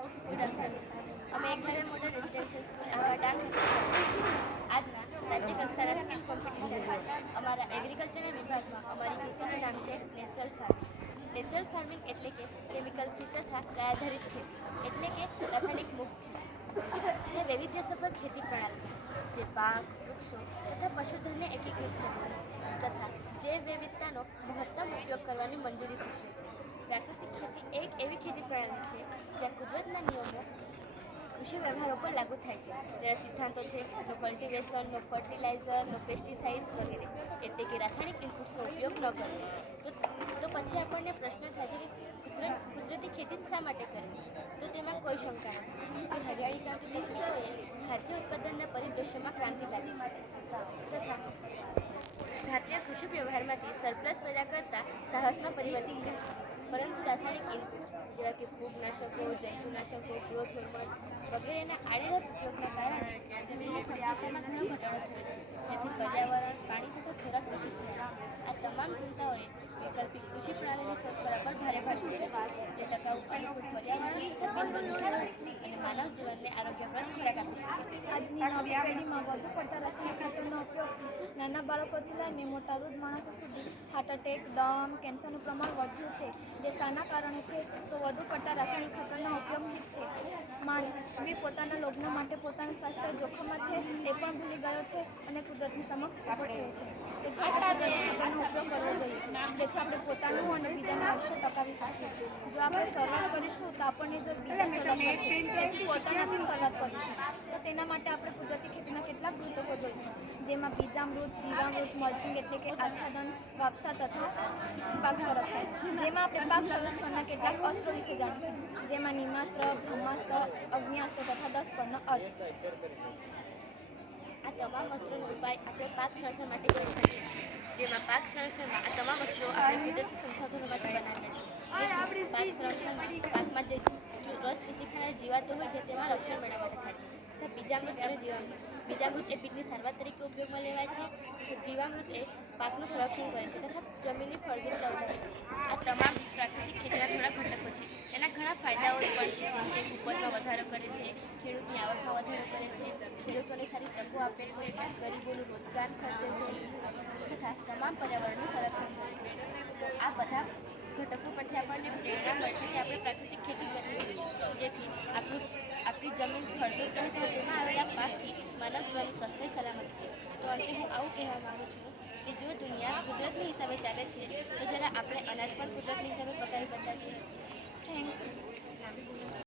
Good afternoon. અમે Eklavya model residential school Ahwa Dang આજના રાજ્ય કક્ષાના સ્કિલ કોમ્પિટિશન અમારા એગ્રીકલ્ચરના વિભાગમાં અમારી કૃતિનું નામ છે નેચરલ ફાર્મિંગ. નેચરલ ફાર્મિંગ એટલે કે કેમિકલ ફ્રી તથા દયાધારિત ખેતી એટલે કે રાસાયણિક મુક્ત ખેતી. તે વૈવિધ્યસભર ખેતી પ્રણાલી છે જે પાક, વૃક્ષો તથા પશુધનને એકીકૃત કરે છે તથા જૈવ વિવિધતાનો મહત્તમ ઉપયોગ કરવાની મંજૂરી સૂચવે છે. પ્રાકૃતિક ખેતી એક એવી ખેતી પ્રણાલી છે જ્યાં કુદરતના નિયમો કૃષિ વ્યવહારો પર લાગુ થાય છે. તેના સિદ્ધાંતો છે નો કલ્ટિવેશન, નો ફર્ટિલાઇઝર, નો પેસ્ટિસાઇડ્સ વગેરે એટલે કે રાસાયણિક ઇનપુટ્સનો ઉપયોગ ન કરવો. તો પછી આપણને પ્રશ્ન થાય છે કે કુદરતી ખેતી જ શા માટે કરવી? તો તેમાં કોઈ શંકા નથી કે હરિયાળી ક્રાંતિ તકનીકોએ ભારતીય ઉત્પાદનના પરિદૃશ્યમાં ક્રાંતિ લાવી છે તથા ભારતીય કૃષિ વ્યવહારમાંથી સરપ્લસ પેદા કરતા સાહસમાં પરિવર્તિત કરે છે. પરંતુ રાસાયણિક ઇનપુટ્સ જેવા કે ફૂગનાશકો, જંતુનાશકો, ગ્રોથ હોર્મોન્સ વગેરેના આડેધડ ઉપયોગના કારણે જમીનની ફળદ્રુપતામાં ઘણો ઘટાડો થયો છે. તેથી પર્યાવરણ, પાણી તથા ખોરાક દૂષિત થયા છે. આ તમામ ચિંતાઓએ વૈકલ્પિક કૃષિ પ્રણાલીની શોધ કરવા પર ભારે ભાર મૂક્યો છે. તે ટકાઉ, અનુકૂળ પર્યાવરણ તથા બિનપ્રદૂષિત અને માનવ જીવનને આરોગ્યપ્રદ ખોરાક આપી શકે. આજની નવી પેઢીમાં વધુ પડતા રાસાયણિક ખાતરનો ઉપયોગથી નાના બાળકોથી લઈને મોટા વૃદ્ધ માણસો સુધી હાર્ટ એટેક, દમ, કેન્સરનું પ્રમાણ વધ્યું છે. જે શાના કારણે છે તો વધુ પડતા રાસાયણિક ખાતરના ઉપયોગથી જ છે. માનવી પોતાના લોભના માટે પોતાનું સ્વાસ્થ્ય જોખમમાં છે એ પણ ભૂલી ગયો છે અને કુદરતની સમક્ષ ઊભો થયો છે. તેથી આપણે ખાતરનો ઉપયોગ કરવો જોઈએ જેથી આપણે પોતાનું અને બીજાનું આયુષ્ય ટકાવી શકીએ. જો આપણે શરૂઆત કરીશું તો આપણને જો બીજા શરૂઆત કરશે તેથી પોતાનાથી શરૂઆત કરીશું. તો તેના માટે આપણે કુદરતી ખેતીના કેટલાક ઘટકો જોઈશું જેમાં બીજામૃત, જીવામૃત, મલ્ચિંગ એટલે કે આચ્છાદન, વાપસા તથા પાક સંરક્ષણ. જેમાં આપણે પાક સંરક્ષણના કેટલાક અસ્ત્રો વિશે જાણીશું જેમાં નિમાસ્ત્ર, બ્રહ્માસ્ત્ર, અગ્નિઅસ્ત્ર તથા 10 પરનો અર્થ. આ તમામ અસ્ત્રોનો ઉપાય આપણે પાક સંરક્ષણ માટે કરી શકીએ છીએ. જેમાં પાક સંરક્ષણમાં આ તમામ અસ્ત્રો આપણે કુદરતી સંસાધનોમાંથી બનાવ્યા છે. પાક સંરક્ષણમાં પાકમાં જે રસ ચૂસી ખાનાર જીવાતો હોય છે તેમાં રક્ષણ મેળવવા માટે થાય છે. તથા બીજામૃત અને જીવામૃત. બીજામૃત એ બીજની સારવાર તરીકે ઉપયોગમાં લેવાય છે. જીવામૃત એ પાકનું સંરક્ષણ કરે છે તથા જમીનની ફળદ્રુપતા વધારે છે. આ તમામ પ્રાકૃતિક ખેતીના થોડા ઘટકો છે. તેના ઘણા ફાયદાઓ પણ છે જેમ કે ઉપજમાં વધારો કરે છે, ખેડૂતની આવકમાં વધારો કરે છે, ખેડૂતોને સારી તકો આપે છે, ગરીબોનું રોજગાર સર્જે છે તથા તમામ પર્યાવરણનું સંરક્ષણ કરે છે. તો આ બધા ઘટકો પરથી આપણને પ્રેરણા મળશે કે આપણે પ્રાકૃતિક ખેતી કરવી જોઈએ જેથી આપણી જમીન ફળદ્રુપ રહે છે. તેમાં આવેલા પાકથી માનવ જીવનનું સ્વાસ્થ્ય સલામત રહે. તો અંતે હું આવું કહેવા માગું છું કે જો દુનિયા કુદરતની હિસાબે ચાલે છે તો જરા આપણે અનાજ પણ કુદરતની હિસાબે પકાવી બતાવીએ. Thank you.